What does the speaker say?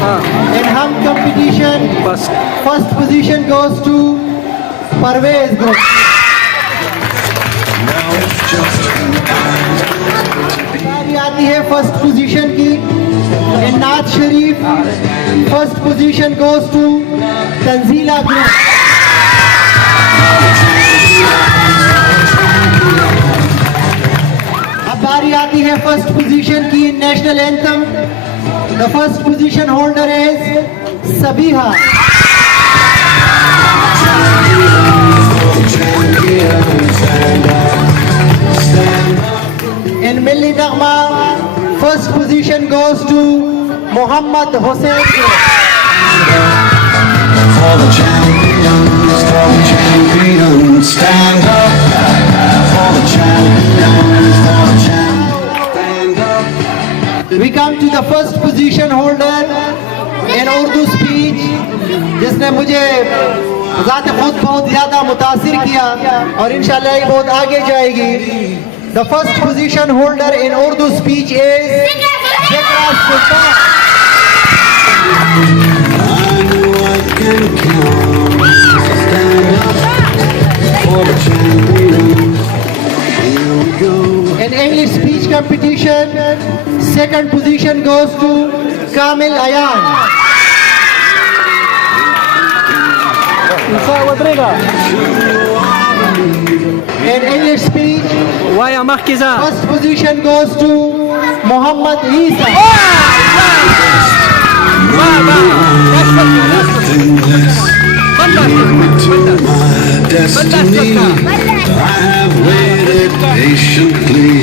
In hum competition, first position goes to Parvez group. बारी आती है फर्स्ट पोजीशन की. In Nath Sharif, first position goes to Tanzila group. अब बारी आती है फर्स्ट पोजीशन की national anthem. The first position holder is Sabiha. In Milli Naghma, first position goes to Muhammad Hussain. For the champions, stand up. For the champions, stand up. We come to the first position holder in Urdu speech, जिसने मुझे ज़ात खुद बहुत ज़्यादा मुतासिर किया और इंशाल्लाह ये बहुत आगे जाएगी. The first position holder in Urdu speech is Zikra Sultan. I know I can count. Stand up for the champions. Here we go. In English speech competition, second position goes to Kamil Ayan. In English speech, first position goes to Muhammad Isa. Nothing less. Lead me to my destiny. I have waited patiently.